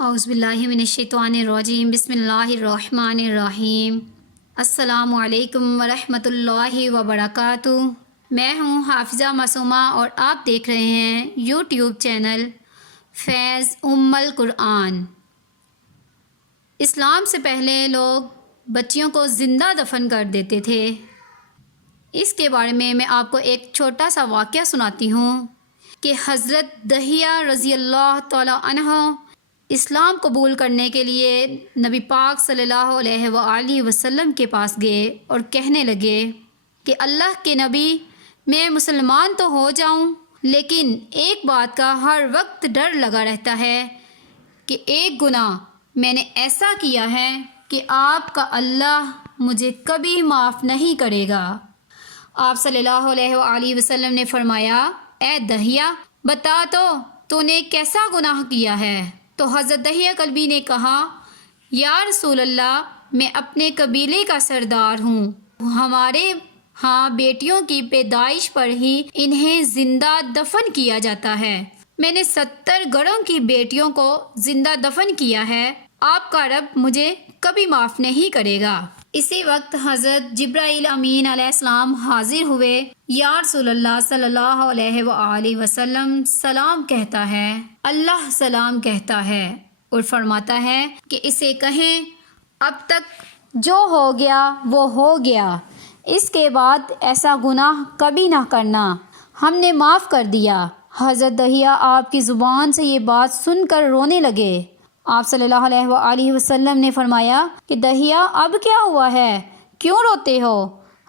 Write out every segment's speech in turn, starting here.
اعوذ باللہ من الشیطان الرجیم، بسم اللہ الرحمن الرحیم۔ السلام علیکم ورحمۃ اللہ وبرکاتہ۔ میں ہوں حافظہ معصومہ اور آپ دیکھ رہے ہیں یوٹیوب چینل فیض ام القرآن۔ اسلام سے پہلے لوگ بچیوں کو زندہ دفن کر دیتے تھے۔ اس کے بارے میں آپ کو ایک چھوٹا سا واقعہ سناتی ہوں کہ حضرت دحیہ رضی اللہ تعالی عنہ اسلام قبول کرنے کے لیے نبی پاک صلی اللہ علیہ وآلہ وسلم کے پاس گئے اور کہنے لگے کہ اللہ کے نبی، میں مسلمان تو ہو جاؤں، لیکن ایک بات کا ہر وقت ڈر لگا رہتا ہے کہ ایک گناہ میں نے ایسا کیا ہے کہ آپ کا اللہ مجھے کبھی معاف نہیں کرے گا۔ آپ صلی اللہ علیہ وآلہ وسلم نے فرمایا، اے دحیہ، بتا تو نے کیسا گناہ کیا ہے؟ تو حضرت دحیہ کلبی نے کہا، یا رسول اللہ، میں اپنے قبیلے کا سردار ہوں، ہمارے ہاں بیٹیوں کی پیدائش پر ہی انہیں زندہ دفن کیا جاتا ہے۔ میں نے 70 گھروں کی بیٹیوں کو زندہ دفن کیا ہے، آپ کا رب مجھے کبھی معاف نہیں کرے گا۔ اسی وقت حضرت جبرائیل امین علیہ السلام حاضر ہوئے۔ یا رسول اللہ صلی اللہ علیہ وآلہ وسلم، سلام کہتا ہے، اللہ سلام کہتا ہے اور فرماتا ہے کہ اسے کہیں، اب تک جو ہو گیا وہ ہو گیا، اس کے بعد ایسا گناہ کبھی نہ کرنا، ہم نے معاف کر دیا۔ حضرت دحیہ آپ کی زبان سے یہ بات سن کر رونے لگے۔ آپ صلی اللہ علیہ وآلہ وسلم نے فرمایا کہ دحیہ، اب کیا ہوا ہے، کیوں روتے ہو؟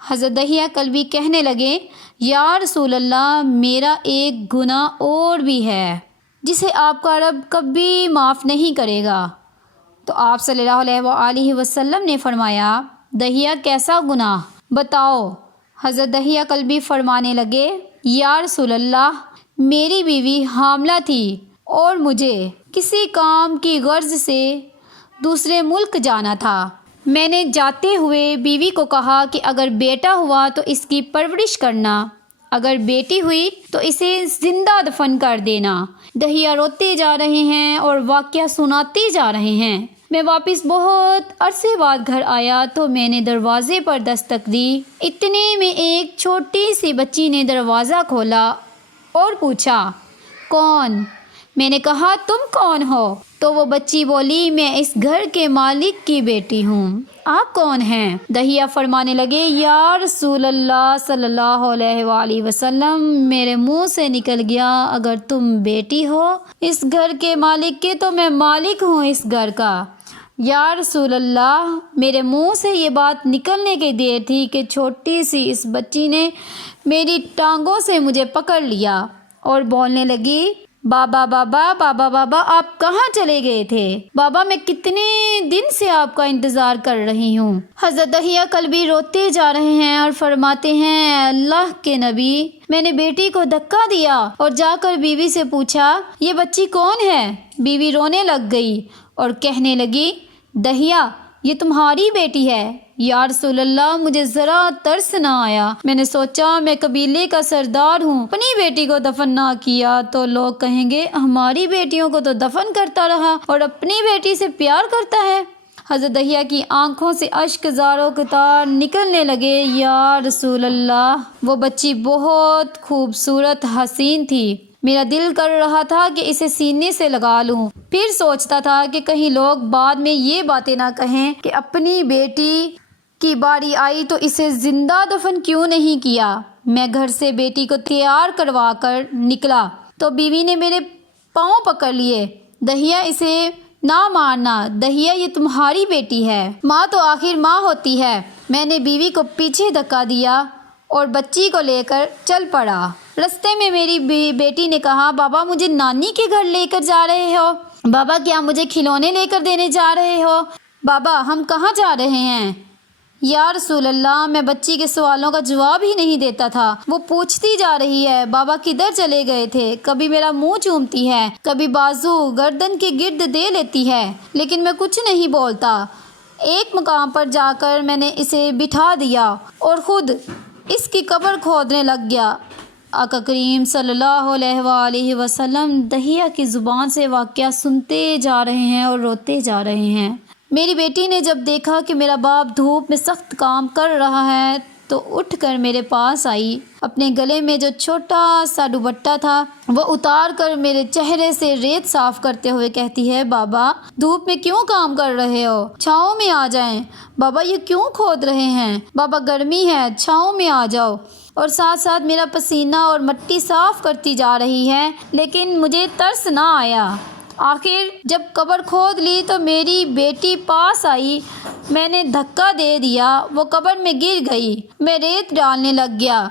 حضرت دحیہ کلبی کہنے لگے، یا رسول اللہ، میرا ایک گناہ اور بھی ہے جسے آپ کا رب کبھی معاف نہیں کرے گا۔ تو آپ صلی اللہ علیہ وآلہ وسلم نے فرمایا، دحیہ کیسا گناہ بتاؤ؟ حضرت دحیہ کلبی فرمانے لگے، یا رسول اللہ، میری بیوی حاملہ تھی اور مجھے کسی کام کی غرض سے دوسرے ملک جانا تھا۔ میں نے جاتے ہوئے بیوی کو کہا کہ اگر بیٹا ہوا تو اس کی پرورش کرنا، اگر بیٹی ہوئی تو اسے زندہ دفن کر دینا۔ دحیہ روتے جا رہے ہیں اور واقعہ سناتے جا رہے ہیں۔ میں واپس بہت عرصے بعد گھر آیا تو میں نے دروازے پر دستک دی۔ اتنے میں ایک چھوٹی سی بچی نے دروازہ کھولا اور پوچھا، کون؟ میں نے کہا، تم کون ہو؟ تو وہ بچی بولی، میں اس گھر کے مالک کی بیٹی ہوں۔ آپ کون ہیں؟ دحیہ فرمانے لگے، یا رسول اللہ صلی اللہ علیہ وآلہ وسلم، میرے منہ سے نکل گیا، اگر تم بیٹی ہو اس گھر کے مالک کے تو میں مالک ہوں اس گھر کا۔ یا رسول اللہ، میرے منہ سے یہ بات نکلنے کی دیر تھی کہ چھوٹی سی اس بچی نے میری ٹانگوں سے مجھے پکڑ لیا اور بولنے لگی، بابا بابا بابا بابا، آپ کہاں چلے گئے تھے؟ بابا، میں کتنے دن سے آپ کا انتظار کر رہی ہوں۔ حضرت دحیہ کلبی روتے جا رہے ہیں اور فرماتے ہیں، اللہ کے نبی، میں نے بیٹی کو دھکا دیا اور جا کر بیوی سے پوچھا، یہ بچی کون ہے؟ بیوی رونے لگ گئی اور کہنے لگی، دحیہ، یہ تمہاری بیٹی ہے۔ یا رسول اللہ، مجھے ذرا ترس نہ آیا، میں نے سوچا میں قبیلے کا سردار ہوں، اپنی بیٹی کو دفن نہ کیا تو لوگ کہیں گے ہماری بیٹیوں کو تو دفن کرتا رہا اور اپنی بیٹی سے پیار کرتا ہے۔ حضرت دحیہ کی آنکھوں سے اشک زاروں قطار نکلنے لگے۔ یا رسول اللہ، وہ بچی بہت خوبصورت حسین تھی، میرا دل کر رہا تھا کہ اسے سینے سے لگا لوں، پھر سوچتا تھا کہ کہیں لوگ بعد میں یہ باتیں نہ کہیں کہ اپنی بیٹی کی باری آئی تو اسے زندہ دفن کیوں نہیں کیا۔ میں گھر سے بیٹی کو تیار کروا کر نکلا تو بیوی نے میرے پاؤں پکڑ لیے، دحیہ اسے نہ مارنا، دحیہ یہ تمہاری بیٹی ہے، ماں تو آخر ماں ہوتی ہے۔ میں نے بیوی کو پیچھے دھکا دیا اور بچی کو لے کر چل پڑا۔ رستے میں میری بیٹی نے کہا، بابا مجھے نانی کے گھر لے کر جا رہے ہو؟ بابا کیا مجھے کھلونے لے کر دینے جا رہے ہو؟ بابا ہم کہاں جا رہے ہیں؟ یا رسول اللہ، میں بچی کے سوالوں کا جواب ہی نہیں دیتا تھا، وہ پوچھتی جا رہی ہے، بابا کدھر چلے گئے تھے؟ کبھی میرا منہ چومتی ہے، کبھی بازو گردن کے گرد دے لیتی ہے، لیکن میں کچھ نہیں بولتا۔ ایک مقام پر جا کر میں نے اسے بٹھا دیا اور خود اس کی قبر کھودنے لگ گیا۔ آقا کریم صلی اللہ علیہ وآلہ وسلم دہیہ کی زبان سے واقعہ سنتے جا رہے ہیں اور روتے جا رہے ہیں۔ میری بیٹی نے جب دیکھا کہ میرا باپ دھوپ میں سخت کام کر رہا ہے تو اٹھ کر میرے پاس آئی، اپنے گلے میں جو چھوٹا سا دوپٹہ تھا وہ اتار کر میرے چہرے سے ریت صاف کرتے ہوئے کہتی ہے، بابا دھوپ میں کیوں کام کر رہے ہو؟ چھاؤں میں آ جائیں۔ بابا یہ کیوں کھود رہے ہیں؟ بابا گرمی ہے، چھاؤں میں آ جاؤ۔ اور ساتھ ساتھ میرا پسینہ اور مٹی صاف کرتی جا رہی ہے، لیکن مجھے ترس نہ آیا۔ آخر جب قبر کھود لی تو میری بیٹی پاس آئی، میں نے دھکا دے دیا، وہ قبر میں گر گئی، میں ریت ڈالنے لگ گیا۔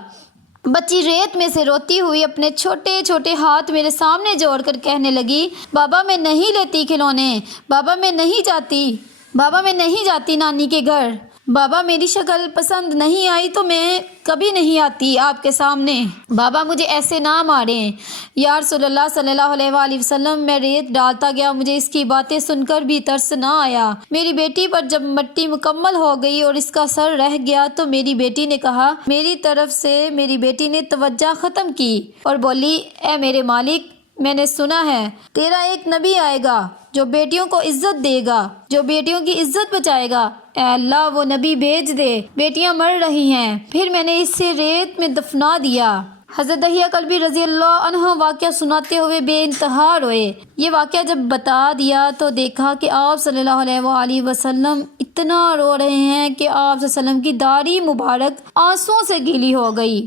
بچی ریت میں سے روتی ہوئی اپنے چھوٹے چھوٹے ہاتھ میرے سامنے جوڑ کر کہنے لگی، بابا میں نہیں لیتی کھلونے، بابا میں نہیں جاتی نانی کے گھر، بابا میری شکل پسند نہیں آئی تو میں کبھی نہیں آتی آپ کے سامنے، بابا مجھے ایسے نہ ماریں۔ یا رسول اللہ صلی اللہ علیہ وآلہ وسلم، میں ریت ڈالتا گیا، مجھے اس کی باتیں سن کر بھی ترس نہ آیا۔ میری بیٹی پر جب مٹی مکمل ہو گئی اور اس کا سر رہ گیا تو میری بیٹی نے کہا، میری طرف سے میری بیٹی نے توجہ ختم کی اور بولی، اے میرے مالک، میں نے سنا ہے تیرا ایک نبی آئے گا جو بیٹیوں کو عزت دے گا، جو بیٹیوں کی عزت بچائے گا۔ اے اللہ وہ نبی بھیج دے، بیٹیاں مر رہی ہیں۔ پھر میں نے اسے ریت میں دفنا دیا۔ حضرت دہیہ کلبی رضی اللہ عنہ واقعہ سناتے ہوئے بے انتہا روئے۔ یہ واقعہ جب بتا دیا تو دیکھا کہ آپ صلی اللہ علیہ وآلہ وسلم اتنا رو رہے ہیں کہ آپ صلی اللہ علیہ وسلم کی داڑھی مبارک آنسوؤں سے گیلی ہو گئی۔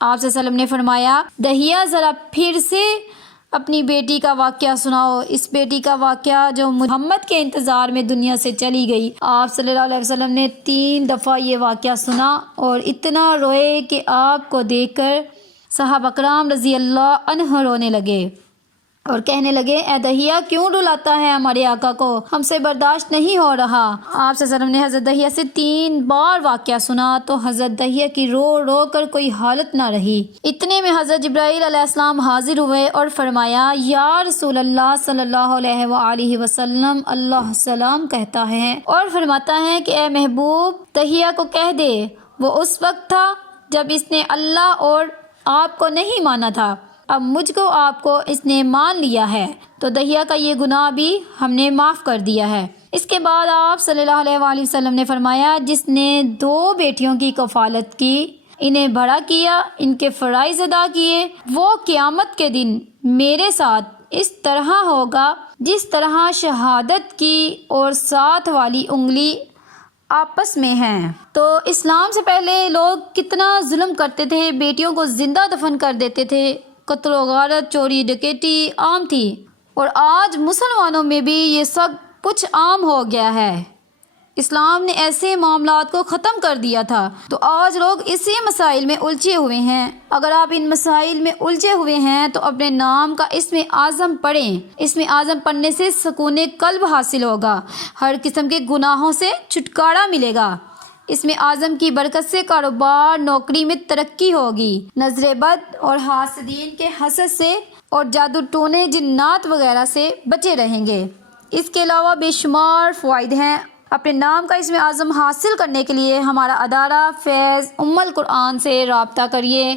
آپ صلی اللہ علیہ وسلم نے فرمایا، دہیہ ذرا پھر سے اپنی بیٹی کا واقعہ سناؤ، اس بیٹی کا واقعہ جو محمد کے انتظار میں دنیا سے چلی گئی۔ آپ صلی اللہ علیہ وسلم نے 3 دفعہ یہ واقعہ سنا اور اتنا روئے کہ آپ کو دیکھ کر صحابہ کرام رضی اللہ عنہ رونے لگے اور کہنے لگے، اے دہیہ کیوں رلاتا ہے ہمارے آقا کو، ہم سے برداشت نہیں ہو رہا۔ آپ صلی اللہ علیہ وسلم نے حضرت دہیہ سے 3 بار واقعہ سنا تو حضرت دہیہ کی رو رو کر کوئی حالت نہ رہی۔ اتنے میں حضرت جبرائیل علیہ السلام حاضر ہوئے اور فرمایا، یا رسول اللہ صلی اللہ علیہ وآلہ وسلم، اللہ سلام کہتا ہے اور فرماتا ہے کہ اے محبوب دہیہ کو کہہ دے، وہ اس وقت تھا جب اس نے اللہ اور آپ کو نہیں مانا تھا، اب مجھ کو آپ کو اس نے مان لیا ہے تو دہیہ کا یہ گناہ بھی ہم نے معاف کر دیا ہے۔ اس کے بعد آپ صلی اللہ علیہ وآلہ وسلم نے فرمایا، جس نے 2 بیٹیوں کی کفالت کی، انہیں بڑا کیا، ان کے فرائض ادا کیے، وہ قیامت کے دن میرے ساتھ اس طرح ہوگا جس طرح شہادت کی اور ساتھ والی انگلی آپس میں ہیں۔ تو اسلام سے پہلے لوگ کتنا ظلم کرتے تھے، بیٹیوں کو زندہ دفن کر دیتے تھے، قتل و غارت، چوری ڈکیتی عام تھی، اور آج مسلمانوں میں بھی یہ سب کچھ عام ہو گیا ہے۔ اسلام نے ایسے معاملات کو ختم کر دیا تھا، تو آج لوگ اسی مسائل میں الجھے ہوئے ہیں۔ اگر آپ ان مسائل میں الجھے ہوئے ہیں تو اپنے نام کا اسم اعظم پڑھیں، اسم اعظم پڑھنے سے سکون قلب حاصل ہوگا، ہر قسم کے گناہوں سے چھٹکارا ملے گا۔ اسم اعظم کی برکت سے کاروبار، نوکری میں ترقی ہوگی، نظر بد اور حاسدین کے حسد سے اور جادو ٹونے، جنات وغیرہ سے بچے رہیں گے۔ اس کے علاوہ بے شمار فوائد ہیں۔ اپنے نام کا اسم اعظم حاصل کرنے کے لیے ہمارا ادارہ فیض ام القرآن سے رابطہ کریے۔